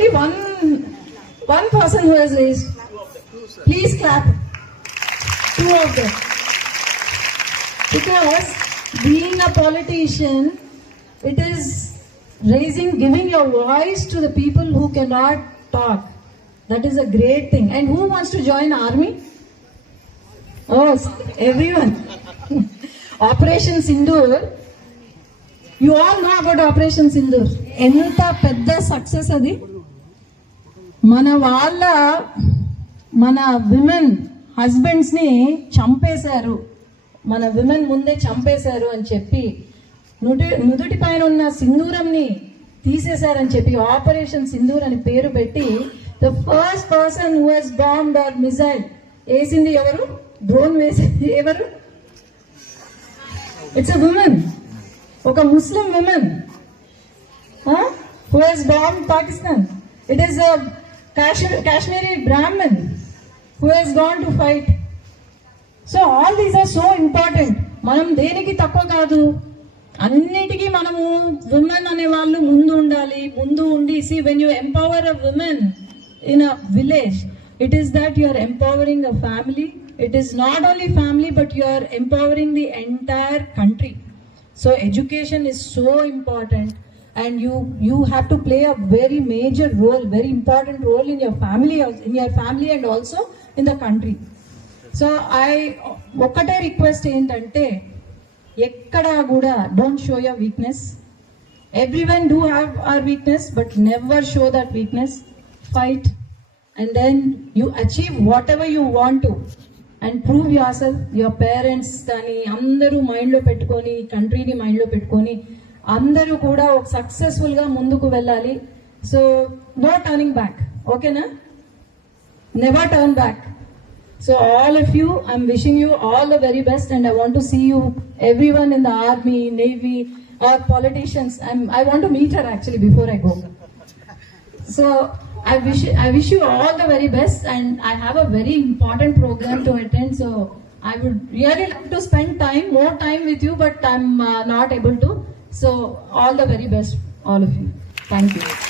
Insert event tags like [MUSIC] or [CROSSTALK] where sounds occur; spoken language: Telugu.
Only one, one person who has raised. Please clap. Two of them. Because being a politician, it is raising, giving your voice to the people who cannot talk. That is a great thing. And who wants to join army? Oh, everyone. [LAUGHS] Operation Sindoor. You all know about Operation Sindoor. ఎంత పెద్ద సక్సెస్ అది మన వాళ్ళ మన విమెన్ హస్బెండ్స్ని చంపేశారు. మన విమెన్ ముందే చంపేశారు అని చెప్పి నుటి నుదుటి పైన ఉన్న సింధూరంని తీసేశారని చెప్పి ఆపరేషన్ సింధూర్ అని పేరు పెట్టి the first person who has bomb or missile వేసింది ఎవరు? డ్రోన్ వేసింది ఎవరు? ఇట్స్ అ ఉమెన్ ఒక Muslim woman who has bomb Pakistan it is Kashmiri Brahmin who has gone to fight so all these are so important మనం దేనికి తక్కువ కాదు. అన్నిటికీ మనము ఉమెన్ అనే వాళ్ళు ముందు ఉండాలి. ముందు ఉండి see when you empower a woman in a village it is that you are empowering a family it is not only family but you are empowering the entire country so education is so important and you you have to play a very major role very important role in your family in your family and also in the country. So I ఒక్కటే రిక్వెస్ట్ ఏంటంటే ఎక్కడ కూడా don't show your weakness every one do have our weakness but never show that weakness fight and then you achieve whatever you want to and prove yourself your parents కానీ అందరూ మైండ్లో పెట్టుకొని కంట్రీని మైండ్లో పెట్టుకొని అందరూ కూడా ఒక సక్సెస్ఫుల్గా ముందుకు వెళ్ళాలి సో నో టర్నింగ్ బ్యాక్ ఓకేనా never turn back So all of you, I'm wishing you all the very best, and I want to see you, everyone in the army, navy, or politicians. I'm, I want to meet her actually before I go. So I wish I wish you all the very best, and I have a very important program to attend. So I would really love to spend time, more time with you, but I'm uh, not able to. So all the very best, all of you. Thank you.